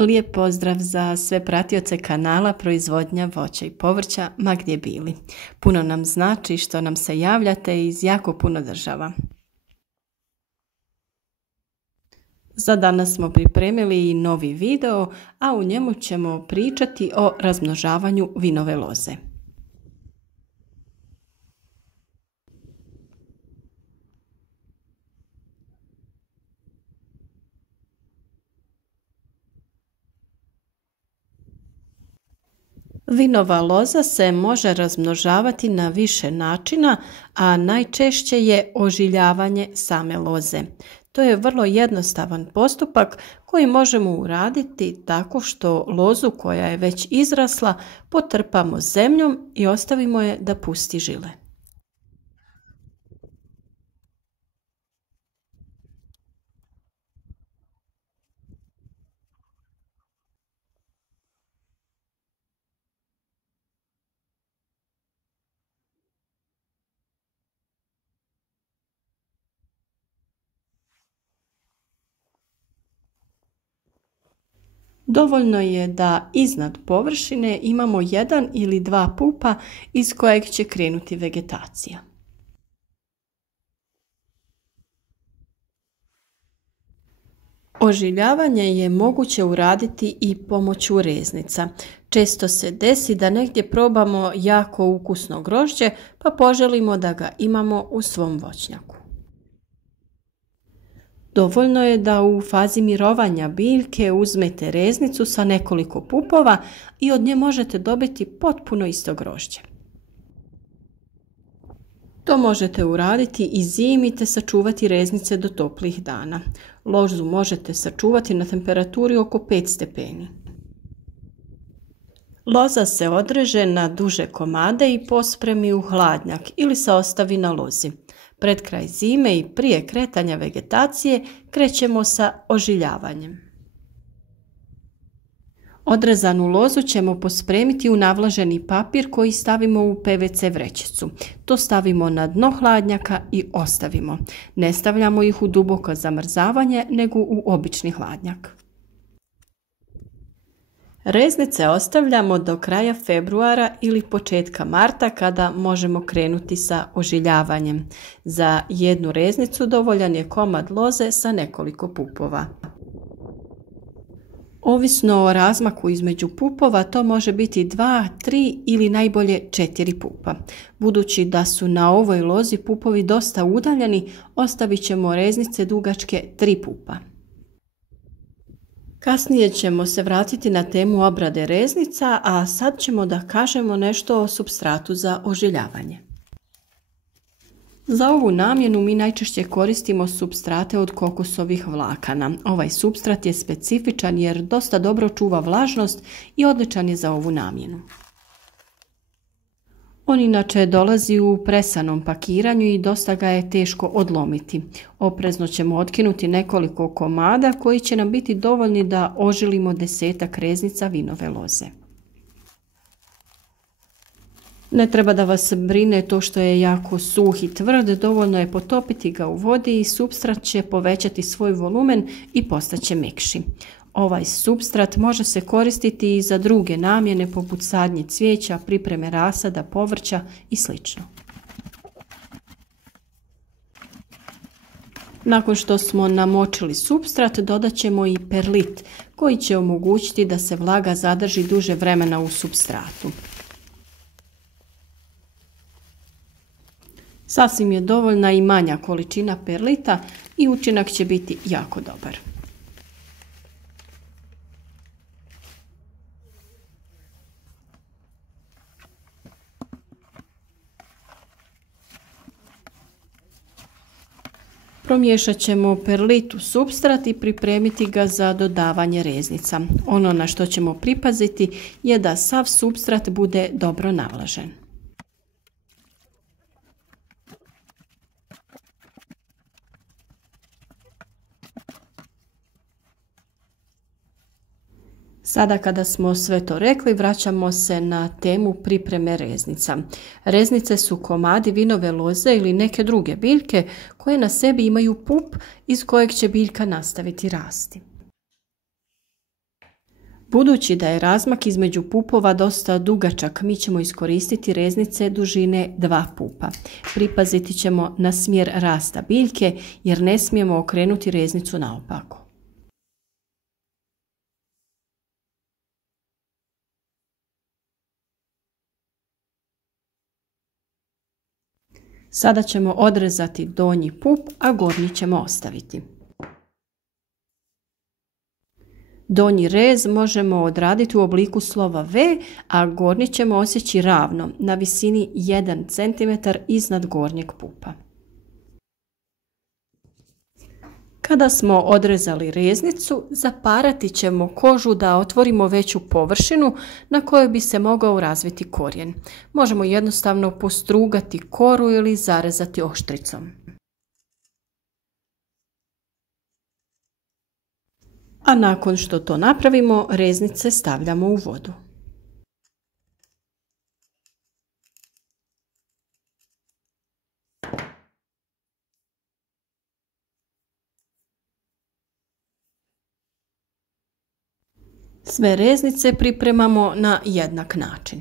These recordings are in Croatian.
Lijep pozdrav za sve pratioce kanala Proizvodnja voća i povrća ma gdje bili. Puno nam znači što nam se javljate iz jako puno država. Za danas smo pripremili novi video, a u njemu ćemo pričati o razmnožavanju vinove loze. Vinova loza se može razmnožavati na više načina, a najčešće je ožiljavanje same loze. To je vrlo jednostavan postupak koji možemo uraditi tako što lozu koja je već izrasla potrpamo zemljom i ostavimo je da pusti žile. Dovoljno je da iznad površine imamo jedan ili dva pupa iz kojeg će krenuti vegetacija. Ožiljavanje je moguće uraditi i pomoću reznica. Često se desi da negdje probamo jako ukusno grožđe pa poželimo da ga imamo u svom voćnjaku. Dovoljno je da u fazi mirovanja biljke uzmete reznicu sa nekoliko pupova i od nje možete dobiti potpuno isto grožđe. To možete uraditi i zimi te sačuvati reznice do toplih dana. Lozu možete sačuvati na temperaturi oko 5 stepeni. Loza se odreže na duže komade i pospremi u hladnjak ili se ostavi na lozi. Pred kraj zime i prije kretanja vegetacije krećemo sa ožiljavanjem. Odrezanu lozu ćemo pospremiti u navlaženi papir koji stavimo u PVC vrećicu. To stavimo na dno hladnjaka i ostavimo. Ne stavljamo ih u duboko zamrzavanje nego u obični hladnjak. Reznice ostavljamo do kraja februara ili početka marta kada možemo krenuti sa ožiljavanjem. Za jednu reznicu dovoljan je komad loze sa nekoliko pupova. Ovisno o razmaku između pupova to može biti 2, 3 ili najbolje 4 pupa. Budući da su na ovoj lozi pupovi dosta udaljeni, ostavit ćemo reznice dugačke 3 pupa. Kasnije ćemo se vratiti na temu obrade reznica, a sad ćemo da kažemo nešto o supstratu za ožiljavanje. Za ovu namjenu mi najčešće koristimo supstrate od kokosovih vlakana. Ovaj supstrat je specifičan jer dosta dobro čuva vlažnost i odličan je za ovu namjenu. On inače dolazi u presanom pakiranju i dosta ga je teško odlomiti. Oprezno ćemo otkinuti nekoliko komada koji će nam biti dovoljni da ožilimo 10-ak reznica vinove loze. Ne treba da vas brine to što je jako suh i tvrd, dovoljno je potopiti ga u vodi i supstrat će povećati svoj volumen i postaće mekši. Ovaj supstrat može se koristiti i za druge namjene poput sadnje cvijeća, pripreme rasada, povrća i sl. Nakon što smo namočili supstrat, dodat ćemo i perlit koji će omogućiti da se vlaga zadrži duže vremena u supstratu. Sasvim je dovoljna i manja količina perlita i učinak će biti jako dobar. Promiješat ćemo perlit u supstrat i pripremiti ga za dodavanje reznica. Ono na što ćemo pripaziti je da sav supstrat bude dobro navlažen. Sada kada smo sve to rekli, vraćamo se na temu pripreme reznica. Reznice su komadi vinove loze ili neke druge biljke koje na sebi imaju pup iz kojeg će biljka nastaviti rasti. Budući da je razmak između pupova dosta dugačak, mi ćemo iskoristiti reznice dužine 2 pupa. Pripaziti ćemo na smjer rasta biljke jer ne smijemo okrenuti reznicu naopako. Sada ćemo odrezati donji pup, a gornji ćemo ostaviti. Donji rez možemo odraditi u obliku slova V, a gornji ćemo osjeći ravno na visini 1 cm iznad gornjeg pupa. Kada smo odrezali reznicu, zaparati ćemo kožu da otvorimo veću površinu na kojoj bi se mogao razviti korijen. Možemo jednostavno postrugati koru ili zarezati oštricom. A nakon što to napravimo, reznice stavljamo u vodu. Sve reznice pripremamo na jednak način.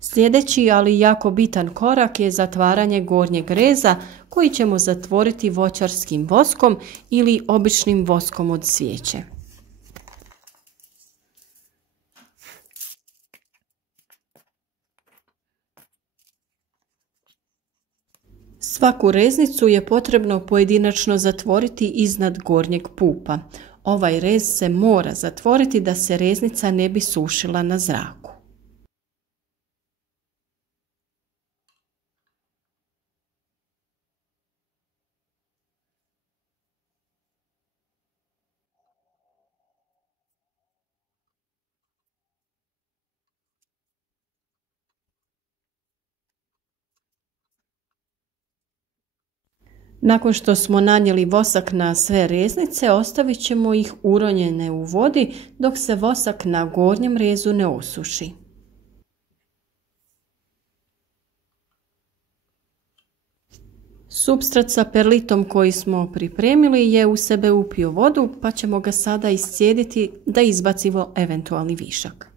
Sljedeći, ali jako bitan korak je zatvaranje gornjeg reza koji ćemo zatvoriti voćarskim voskom ili običnim voskom od svijeće. Svaku reznicu je potrebno pojedinačno zatvoriti iznad gornjeg pupa. Ovaj rez se mora zatvoriti da se reznica ne bi sušila na zraku. Nakon što smo nanijeli vosak na sve reznice, ostavit ćemo ih uronjene u vodi dok se vosak na gornjem rezu ne osuši. Supstrat sa perlitom koji smo pripremili je u sebe upio vodu, pa ćemo ga sada iscijediti da izbacimo eventualni višak.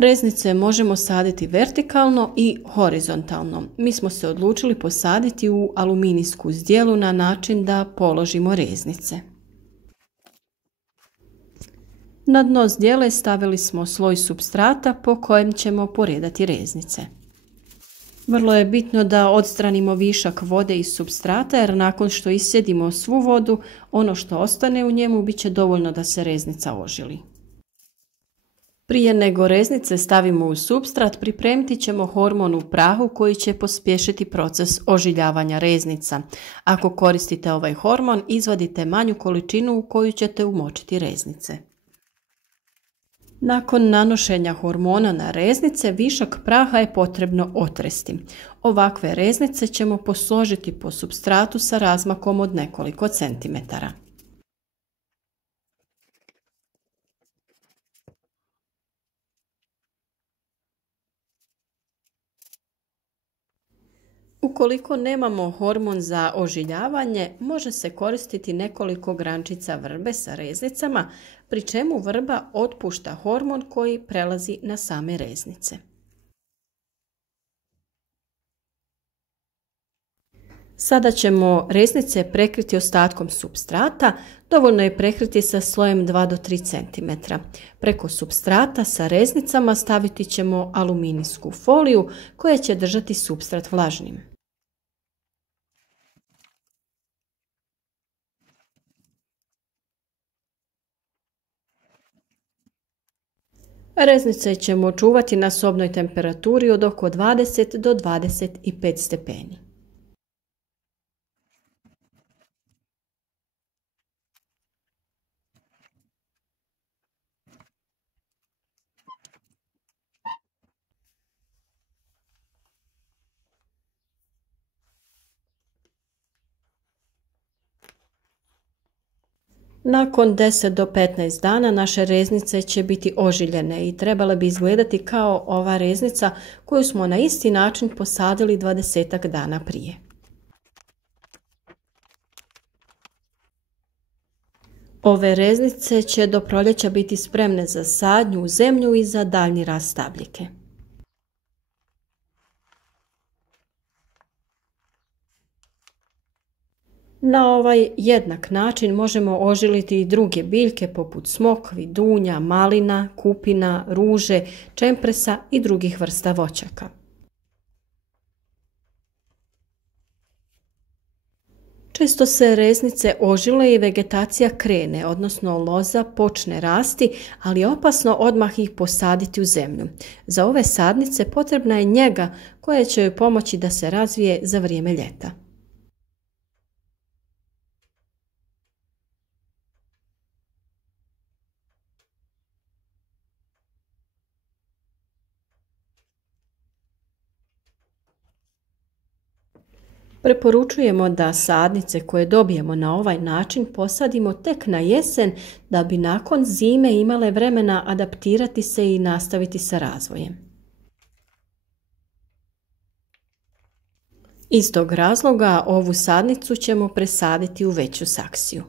Reznice možemo saditi vertikalno i horizontalno. Mi smo se odlučili posaditi u aluminijsku zdjelu na način da položimo reznice. Na dno zdjele stavili smo sloj supstrata po kojem ćemo poredati reznice. Vrlo je bitno da odstranimo višak vode iz supstrata jer nakon što iscjedimo svu vodu, ono što ostane u njemu bit će dovoljno da se reznica ožili. Prije nego reznice stavimo u supstrat, pripremiti ćemo hormon u prahu koji će pospješiti proces ožiljavanja reznica. Ako koristite ovaj hormon, izvadite manju količinu u koju ćete umočiti reznice. Nakon nanošenja hormona na reznice, višak praha je potrebno otresti. Ovakve reznice ćemo posložiti po supstratu sa razmakom od nekoliko centimetara. Ukoliko nemamo hormon za ožiljavanje, može se koristiti nekoliko grančica vrbe sa reznicama, pri čemu vrba otpušta hormon koji prelazi na same reznice. Sada ćemo reznice prekriti ostatkom supstrata, dovoljno je prekriti sa slojem 2 do 3 cm. Preko supstrata sa reznicama staviti ćemo aluminijsku foliju koja će držati supstrat vlažnim. Reznice ćemo čuvati na sobnoj temperaturi od oko 20 do 25 stepeni. Nakon 10 do 15 dana naše reznice će biti ožiljene i trebale bi izgledati kao ova reznica koju smo na isti način posadili 20 dana prije. Ove reznice će do proljeća biti spremne za sadnju u zemlju i za daljnji rast stabljike. Na ovaj jednak način možemo ožiliti i druge biljke poput smokvi, dunja, malina, kupina, ruže, čempresa i drugih vrsta voćaka. Često se reznice ožile i vegetacija krene, odnosno loza počne rasti, ali je opasno odmah ih posaditi u zemlju. Za ove sadnice potrebna je njega koja će joj pomoći da se razvije za vrijeme ljeta. Preporučujemo da sadnice koje dobijemo na ovaj način posadimo tek na jesen da bi nakon zime imale vremena adaptirati se i nastaviti sa razvojem. Iz tog razloga ovu sadnicu ćemo presaditi u veću saksiju.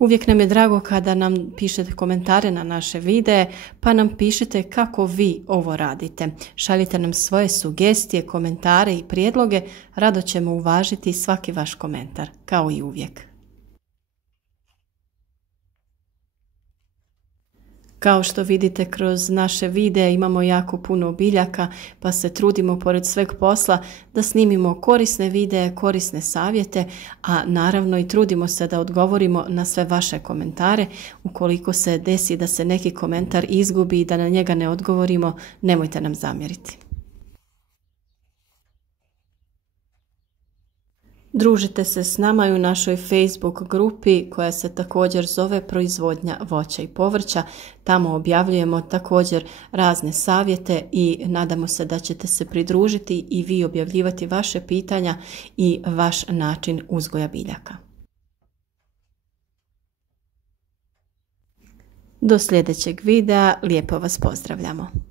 Uvijek nam je drago kada nam pišete komentare na naše videe, pa nam pišite kako vi ovo radite. Šaljite nam svoje sugestije, komentare i prijedloge, rado ćemo uvažiti svaki vaš komentar, kao i uvijek. Kao što vidite kroz naše videe imamo jako puno biljaka, pa se trudimo pored sveg posla da snimimo korisne videe, korisne savjete, a naravno i trudimo se da odgovorimo na sve vaše komentare. Ukoliko se desi da se neki komentar izgubi i da na njega ne odgovorimo, nemojte nam zamjeriti. Družite se s nama i u našoj Facebook grupi koja se također zove Proizvodnja voća i povrća. Tamo objavljujemo također razne savjete i nadamo se da ćete se pridružiti i vi objavljivati vaše pitanja i vaš način uzgoja biljaka. Do sljedećeg videa lijepo vas pozdravljamo.